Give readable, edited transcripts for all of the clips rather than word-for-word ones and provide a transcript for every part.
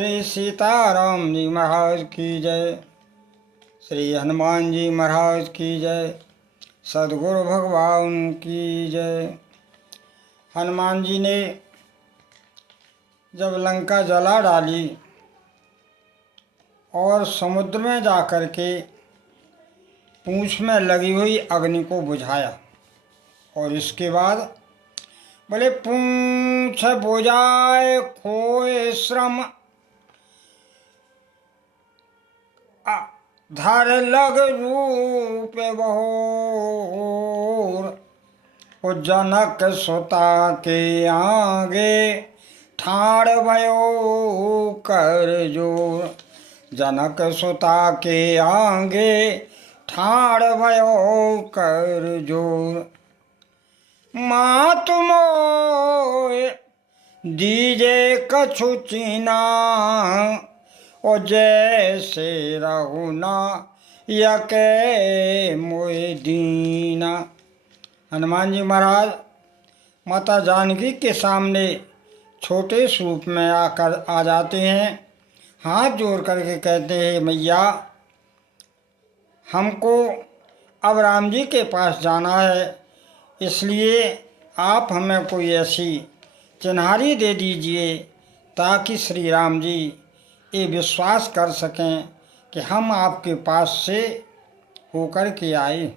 श्री सीताराम जी महाराज की जय। श्री हनुमान जी महाराज की जय। सद्गुरु भगवान की जय। हनुमान जी ने जब लंका जला डाली और समुद्र में जाकर के पूंछ में लगी हुई अग्नि को बुझाया और इसके बाद बोले पूंछ बुझाए खोए श्रम धर लग रूप बहोर। ओ जनक सुता के आगे ठाड़ भयो कर जोर। जनक सुता के आगे ठाड़ भयो कर जोर। मात मोय दीजे कछु चीना ओ जैसे रहुना यके मोए दीना। हनुमान जी महाराज माता जानकी के सामने छोटे स्वरूप में आकर आ जाते हैं। हाथ जोड़ करके कहते हैं, मैया हमको अब राम जी के पास जाना है, इसलिए आप हमें कोई ऐसी चिन्हारी दे दीजिए ताकि श्री राम जी ये विश्वास कर सकें कि हम आपके पास से होकर के आए।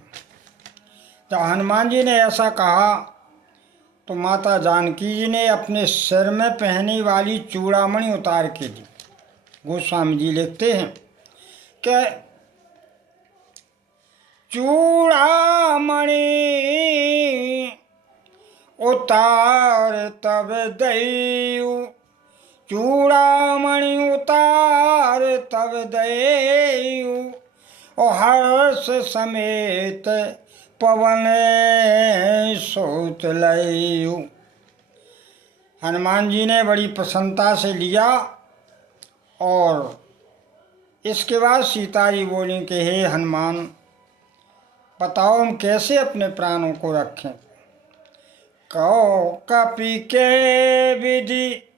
जब हनुमान जी ने ऐसा कहा तो माता जानकी जी ने अपने सिर में पहने वाली चूड़ामणि उतार के दी। गोस्वामी जी लिखते हैं कि चूड़ामणि उतार तब दयु। चूड़ामणि उतार तब दयु। ओ हर्ष समेत पवन सोत लयु। हनुमान जी ने बड़ी प्रसन्नता से लिया और इसके बाद सीता जी बोली कि हे हनुमान, बताओ हम कैसे अपने प्राणों को रखें। कहो कपि के विधि,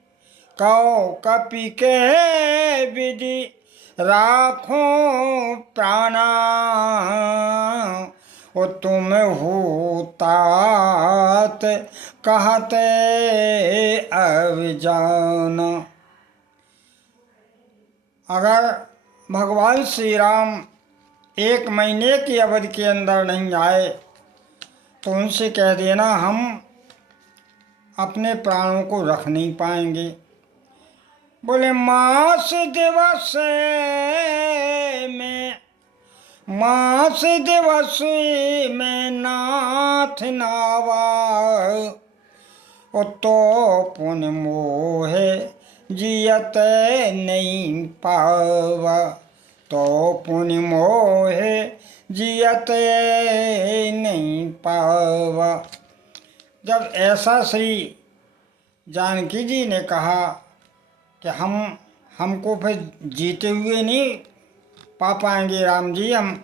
कहो कपि के विधि राखो प्राणा। ओ तुम हो तात कहते अब जाना। अगर भगवान श्री राम 1 महीने की अवधि के अंदर नहीं आए तो उनसे कह देना हम अपने प्राणों को रख नहीं पाएंगे। बोले मास दिवस में, मास दिवस में नाथ नावा। ओ तो पुन मोहे जियत नहीं पावा। तो पुन मोहे जियत नहीं पावा। जब ऐसा श्री जानकी जी ने कहा कि हमको फिर जीते हुए नहीं पा पाएंगे राम जी हम,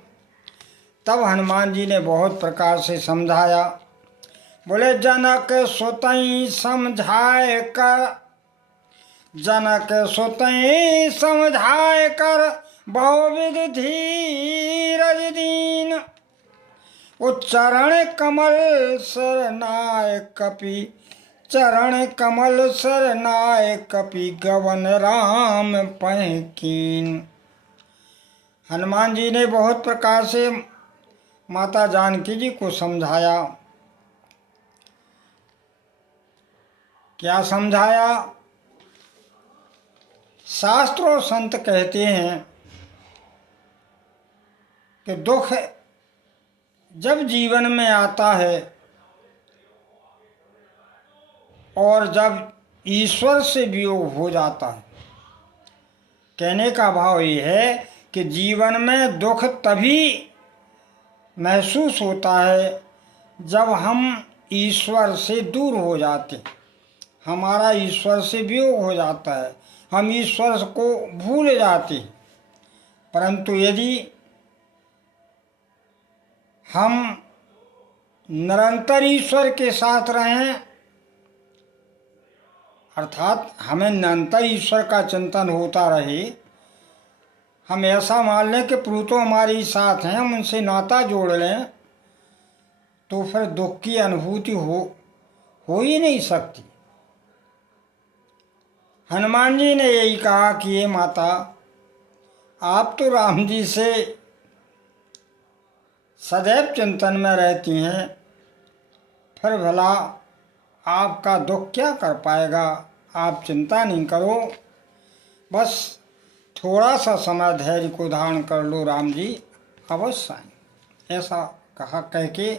तब हनुमान जी ने बहुत प्रकार से समझाया। बोले जनक सुतई समझाए कर, जनक सुतई समझाए कर बहुविध धीरज दीन। चरण कमल सरनाय कपि, चरण कमल सरनाय कपि गवन राम पै कीन। हनुमान जी ने बहुत प्रकार से माता जानकी जी को समझाया। क्या समझाया? शास्त्र और संत कहते हैं कि दुख जब जीवन में आता है और जब ईश्वर से वियोग हो जाता है, कहने का भाव ये है कि जीवन में दुख तभी महसूस होता है जब हम ईश्वर से दूर हो जाते, हमारा ईश्वर से वियोग हो जाता है, हम ईश्वर को भूल जाते। परंतु यदि हम निरंतर ईश्वर के साथ रहें, अर्थात हमें निरंतर ईश्वर का चिंतन होता रहे। हम ऐसा मान लें कि प्रभु तो हमारे ही साथ हैं, हम उनसे नाता जोड़ लें, तो फिर दुख की अनुभूति हो ही नहीं सकती। हनुमान जी ने यही कहा कि ये माता, आप तो राम जी से सदैव चिंतन में रहती हैं, फिर भला आपका दुख क्या कर पाएगा। आप चिंता नहीं करो, बस थोड़ा सा समय धैर्य को धारण कर लो, राम जी अवश्य आएंगे। ऐसा कह के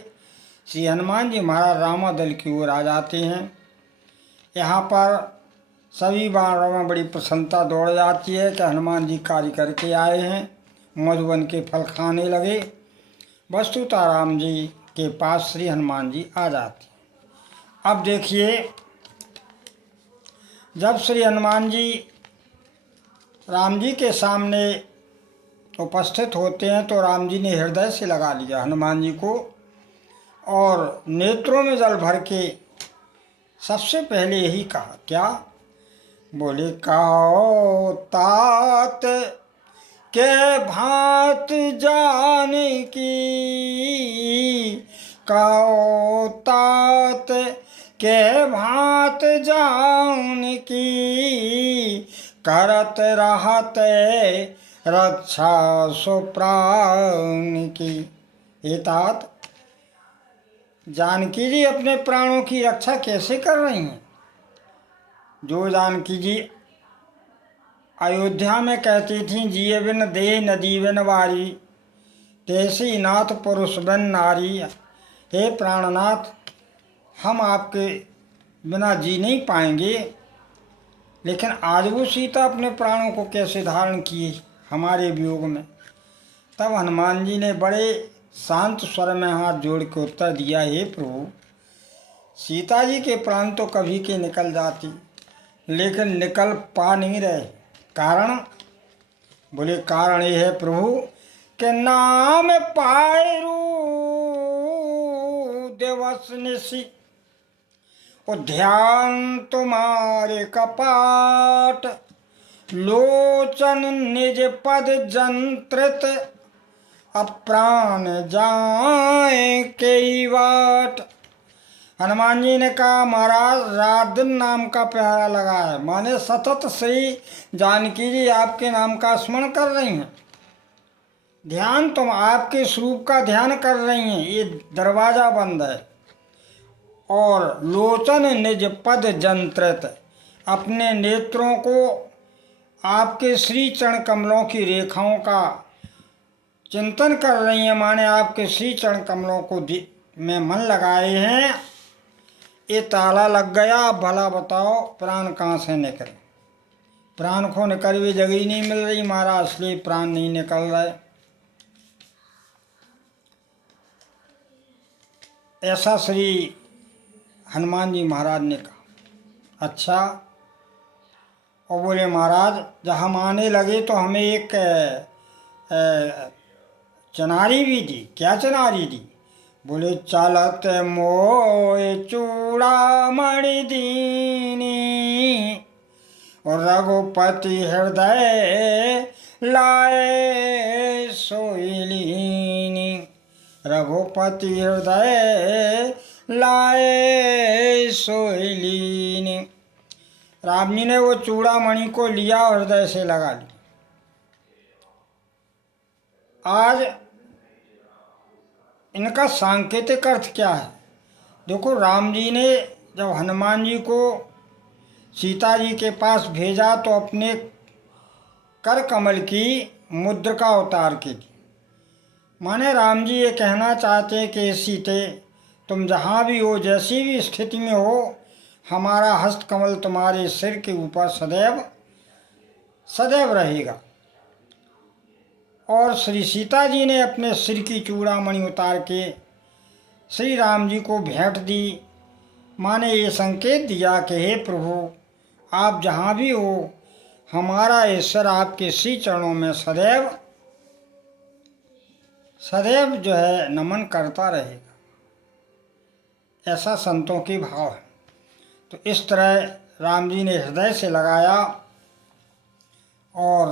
श्री हनुमान जी महाराज रामादल की ओर आ जाते हैं। यहाँ पर सभी बाणों में बड़ी प्रसन्नता दौड़ जाती है कि हनुमान जी कार्य करके आए हैं, मधुबन के फल खाने लगे। वस्तुतः राम जी के पास श्री हनुमान जी आ जाते हैं। अब देखिए, जब श्री हनुमान जी राम जी के सामने उपस्थित होते हैं तो राम जी ने हृदय से लगा लिया हनुमान जी को, और नेत्रों में जल भर के सबसे पहले यही कहा, क्या बोले, काओ तात के भांत जान की, काओ तात के भांत जान की, करत रहत रक्षा सो प्राण की। हे तात, जानकी जी अपने प्राणों की रक्षा कैसे कर रही हैं। जो जानकी जी अयोध्या में कहती थीं, जिए बिन देह नदी बिन वारी, तैसी नाथ पुरुष बिन नारी। हे प्राणनाथ, हम आपके बिना जी नहीं पाएंगे। लेकिन आज वो सीता अपने प्राणों को कैसे धारण किए हमारे वियोग में। तब हनुमान जी ने बड़े शांत स्वर में हाथ जोड़ के उत्तर दिया, हे प्रभु, सीता जी के प्राण तो कभी के निकल जाती, लेकिन निकल पा नहीं रहे। कारण? बोले, कारण ये है प्रभु के नाम पायरू दिवस निशि, और ध्यान तुम्हारे कपाट, लोचन निज पद जंत्रित, अब प्राण जाए कई बाट। हनुमान जी ने कहा, महाराज रात दिन नाम का प्यारा लगा है, माने सतत श्री जानकी जी आपके नाम का स्मरण कर रही हैं, ध्यान तुम आपके स्वरूप का ध्यान कर रही हैं, ये दरवाजा बंद है। और लोचन निज पद जंत्रित, अपने नेत्रों को आपके श्री चरण कमलों की रेखाओं का चिंतन कर रही हैं, माने आपके श्री चरण कमलों को में मन लगाए हैं। ये ताला लग गया, अब भला बताओ प्राण कहाँ से निकले। प्राण को निकल भी जगह ही नहीं मिल रही महाराज, इसलिए प्राण नहीं निकल रहे। ऐसा श्री हनुमान जी महाराज ने कहा। अच्छा, और बोले, महाराज जब हम आने लगे तो हमें एक चनारी भी दी। क्या चनारी दी? बोले, चलत मोय चूड़ामणि दीनी, और रघुपति हृदय लाए सोइलीनी, रघुपति हृदय लाए सोइलीनी। राम जी ने वो चूड़ामणि को लिया और हृदय से लगा लिया। आज इनका सांकेतिक अर्थ क्या है? देखो, राम जी ने जब हनुमान जी को सीता जी के पास भेजा तो अपने कर कमल की मुद्रिका उतार के दी। माने राम जी ये कहना चाहते हैं कि सीते, तुम जहाँ भी हो, जैसी भी स्थिति में हो, हमारा हस्त कमल तुम्हारे सिर के ऊपर सदैव सदैव रहेगा। और श्री सीता जी ने अपने सिर की चूड़ामणि उतार के श्री राम जी को भेंट दी। माने ये संकेत दिया कि हे प्रभु, आप जहाँ भी हो, हमारा ईश्वर आपके श्री चरणों में सदैव सदैव जो है नमन करता रहेगा। ऐसा संतों की भाव है। तो इस तरह राम जी ने हृदय से लगाया और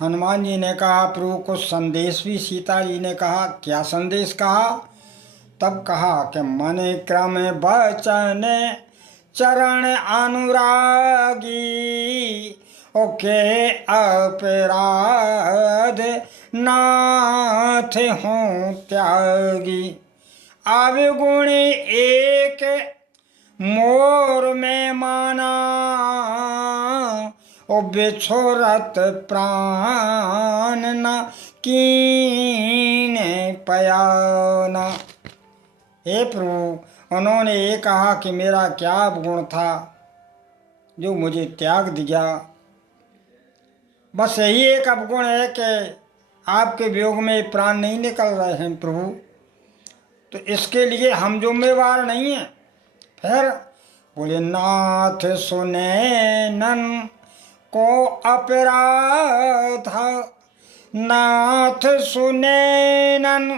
हनुमान जी ने कहा प्रभु कुछ संदेश भी। सीता जी ने कहा क्या संदेश कहा? तब कहा कि मन क्रम बचन चरण अनुरागी ओके अपराध नाथ हों त्यागी अवगुण एक मोर में माना ओ बिछोरत प्राण न कीने पयाना। हे प्रभु, उन्होंने ये कहा कि मेरा क्या अवगुण था जो मुझे त्याग दिया। बस यही एक अवगुण है कि आपके वियोग में प्राण नहीं निकल रहे हैं प्रभु, तो इसके लिए हम जिम्मेवार नहीं हैं। फिर बोले नाथ सुने नन को अपराध, नाथ सुने नन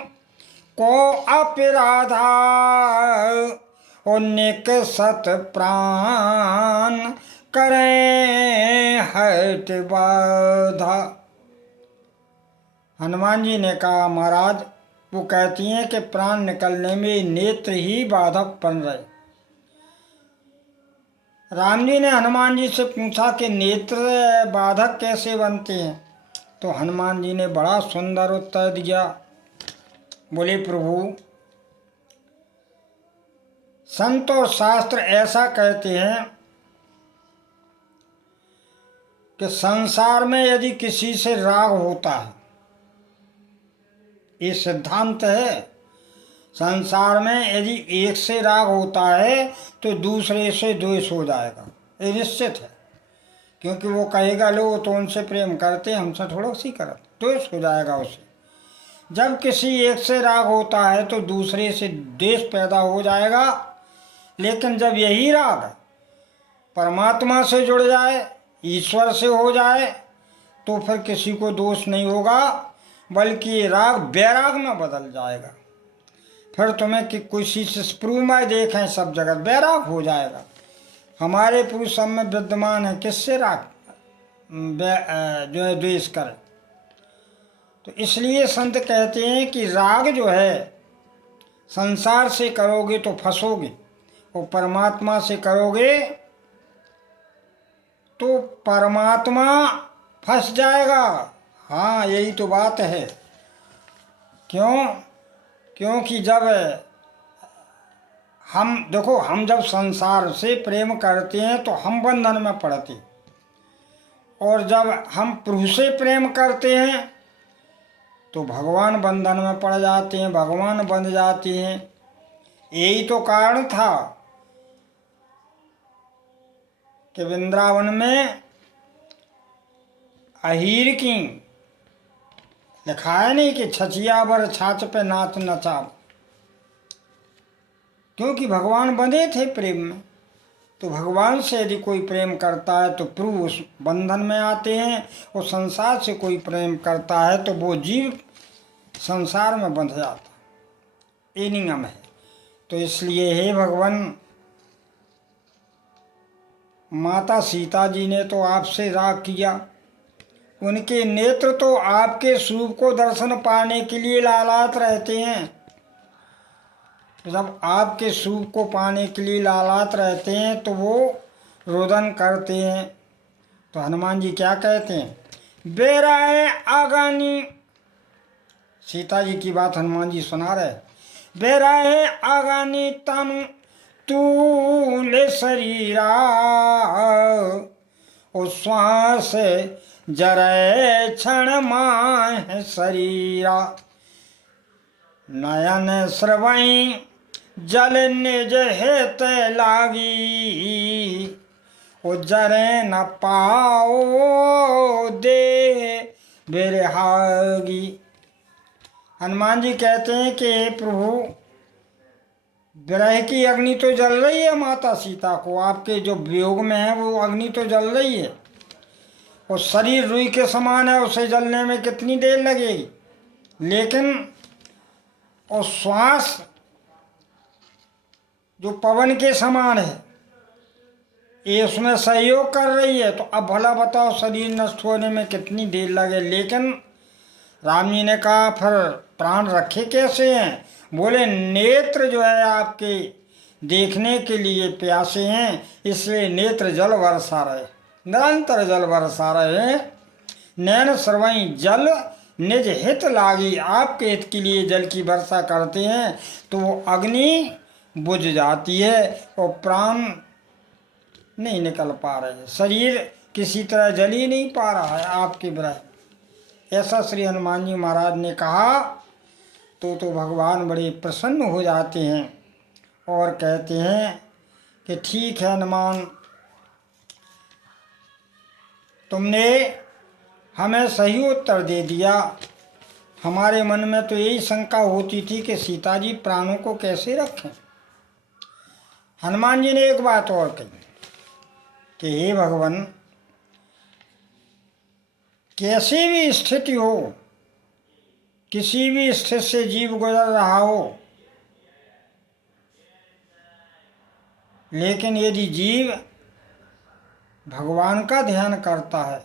को अपराधा ओ निकसत प्राण करें हट बाधा। हनुमान जी ने कहा महाराज, वो कहती हैं कि प्राण निकलने में नेत्र ही बाधक बन रहे। राम जी ने हनुमान जी से पूछा कि नेत्र बाधक कैसे बनते हैं? तो हनुमान जी ने बड़ा सुंदर उत्तर दिया। बोले प्रभु, संत और शास्त्र ऐसा कहते हैं कि संसार में यदि किसी से राग होता है, ये सिद्धांत है, संसार में यदि एक से राग होता है तो दूसरे से द्वेष हो जाएगा, ये निश्चित है। क्योंकि वो कहेगा लो तो उनसे प्रेम करते, हमसे थोड़ा सी करते, द्वेष हो जाएगा उसे। जब किसी एक से राग होता है तो दूसरे से द्वेष पैदा हो जाएगा। लेकिन जब यही राग परमात्मा से जुड़ जाए, ईश्वर से हो जाए, तो फिर किसी को दोष नहीं होगा, बल्कि ये राग वैराग में बदल जाएगा। फिर तुम्हें कि किसी से स्पृहमय देखें सब जगत वैराग हो जाएगा। हमारे पुरुष सब में विद्यमान है, किससे राग जो है द्वेष करे? तो इसलिए संत कहते हैं कि राग जो है संसार से करोगे तो फंसोगे, और परमात्मा से करोगे तो परमात्मा फंस जाएगा। हाँ, यही तो बात है। क्यों? क्योंकि जब हम देखो, हम जब संसार से प्रेम करते हैं तो हम बंधन में पड़ते, और जब हम प्रभु से प्रेम करते हैं तो भगवान बंधन में पड़ जाते हैं, भगवान बंध जाते हैं। यही तो कारण था कि वृंदावन में अहीर की लिखा है नहीं कि छछियावर छाछ पे नाच नचा, क्योंकि भगवान बंधे थे प्रेम में। तो भगवान से यदि कोई प्रेम करता है तो प्रभु उस बंधन में आते हैं, और संसार से कोई प्रेम करता है तो वो जीव संसार में बंध जाता, ये नियम है। तो इसलिए हे भगवान, माता सीता जी ने तो आपसे राग किया, उनके नेत्र तो आपके स्वरूप को दर्शन पाने के लिए लालात रहते हैं। तो जब आपके स्वरूप को पाने के लिए लालात रहते हैं तो वो रोदन करते हैं। तो हनुमान जी क्या कहते हैं? बेराए आगानी, सीता जी की बात हनुमान जी सुना रहे। बेराए आगानी तनु तूले शरीरा ओ श्वास जरे क्षण माह शरीरा नयन श्रवई जल निज हेत लागी ओ जरे न पाओ दे बिरहागी। हनुमान जी कहते हैं कि प्रभु, विरह की अग्नि तो जल रही है माता सीता को, आपके जो वियोग में है वो अग्नि तो जल रही है, और शरीर रुई के समान है, उसे जलने में कितनी देर लगेगी। लेकिन और श्वास जो पवन के समान है, ये उसमें सहयोग कर रही है, तो अब भला बताओ शरीर नष्ट होने में कितनी देर लगे। लेकिन राम जी ने कहा फिर प्राण रखे कैसे हैं? बोले नेत्र जो है आपके देखने के लिए प्यासे हैं, इसलिए नेत्र जल बरसा रहे, निरंतर जल बरसा रहे। नैन सर्वई जल निज हित लागी, आपके हित के लिए जल की वर्षा करते हैं तो वो अग्नि बुझ जाती है और प्राण नहीं निकल पा रहे, शरीर किसी तरह जल ही नहीं पा रहा है आपके विरह। ऐसा श्री हनुमान जी महाराज ने कहा तो भगवान बड़े प्रसन्न हो जाते हैं और कहते हैं कि ठीक है हनुमान, तुमने हमें सही उत्तर दे दिया। हमारे मन में तो यही शंका होती थी कि सीता जी प्राणों को कैसे रखें। हनुमान जी ने एक बात और कही कि हे भगवान, कैसी भी स्थिति हो, किसी भी स्थिति से जीव गुजर रहा हो, लेकिन यदि जीव भगवान का ध्यान करता है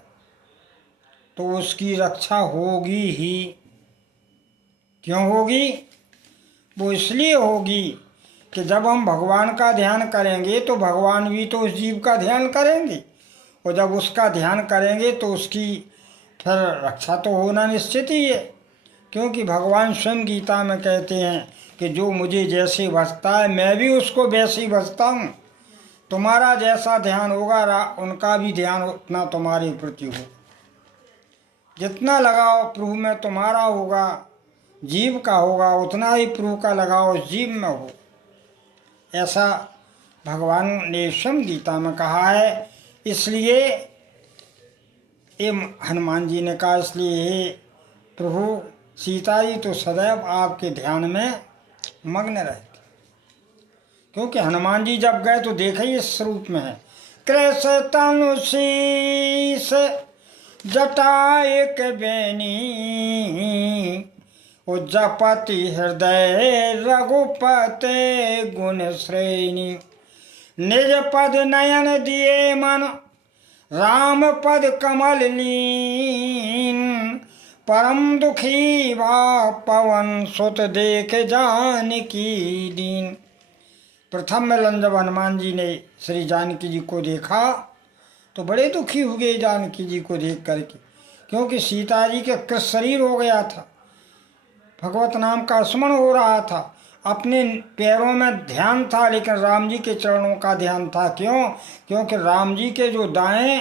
तो उसकी रक्षा होगी ही। क्यों होगी? वो इसलिए होगी कि जब हम भगवान का ध्यान करेंगे तो भगवान भी तो उस जीव का ध्यान करेंगे, और जब उसका ध्यान करेंगे तो उसकी फिर रक्षा तो होना निश्चित ही है। क्योंकि भगवान स्वयं गीता में कहते हैं कि जो मुझे जैसे भजता है मैं भी उसको वैसे ही भजता हूँ। तुम्हारा जैसा ध्यान होगा उनका भी ध्यान उतना तुम्हारे प्रति हो। जितना लगाव प्रभु में तुम्हारा होगा, जीव का होगा, उतना ही प्रभु का लगाव उस जीव में हो। ऐसा भगवान ने स्वयं गीता में कहा है। इसलिए ये हनुमान जी ने कहा, इसलिए हे प्रभु सीता जी तो सदैव आपके ध्यान में मग्न रहते। क्योंकि हनुमान जी जब गए तो देखा ही इस रूप में है, कृष तनु शीस जटा एक बेनी, जपति हृदय रघुपते गुण श्रेणी, निज पद नयन दिए मन राम पद कमल लीन, परम दुखी भा पवन सुत देख जानकी दीन। प्रथम मिलन जब हनुमान जी ने श्री जानकी जी को देखा तो बड़े दुखी हो गए जानकी जी को देख करके, क्योंकि सीता जी के कृत शरीर हो गया था, भगवत नाम का स्मरण हो रहा था, अपने पैरों में ध्यान था, लेकिन राम जी के चरणों का ध्यान था। क्यों? क्योंकि राम जी के जो दाएं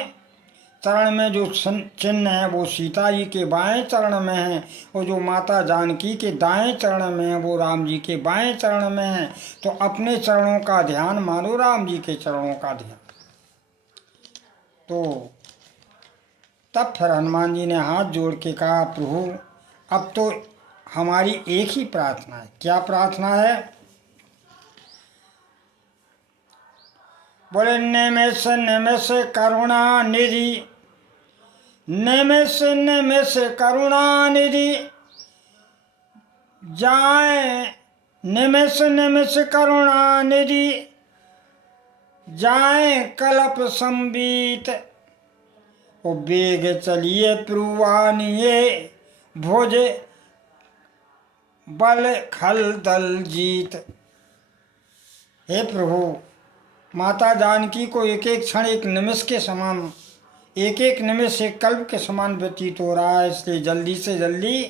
चरण में जो चिन्ह है वो सीता जी के बाएं चरण में है, और जो माता जानकी के दाएं चरण में है वो राम जी के बाएं चरण में है। तो अपने चरणों का ध्यान मानो राम जी के चरणों का ध्यान। तो तब फिर हनुमान जी ने हाथ जोड़ के कहा, प्रभु अब तो हमारी एक ही प्रार्थना है। क्या प्रार्थना है? बोले निमिष निमिष करुणा निधि, निमिष निमिष करुणा निधि, जाए निमिष निमिष करुणा निधि, जाए कल्प संबीत, ओ बेग चलिए प्रुवानिए, भोज बल खल दल जीत। हे प्रभु, माता जानकी को एक एक क्षण एक निमिष के समान, एक एक निमिष एक कल्प के समान व्यतीत हो रहा है। इसलिए जल्दी से जल्दी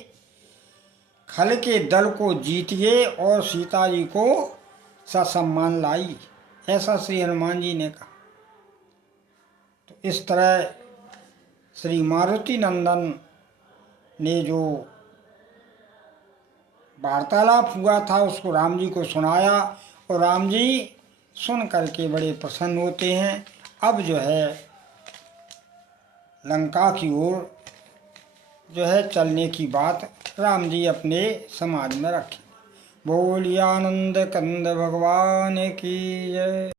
खल के दल को जीतिए और सीता जी को ससम्मान लाई। ऐसा श्री हनुमान जी ने कहा। तो इस तरह श्री मारुति नंदन ने जो वार्तालाप हुआ था उसको राम जी को सुनाया, और राम जी सुन करके बड़े प्रसन्न होते हैं। अब जो है लंका की ओर जो है चलने की बात राम जी अपने समाज में रखें। बोलिए आनंद कंद भगवान की जय।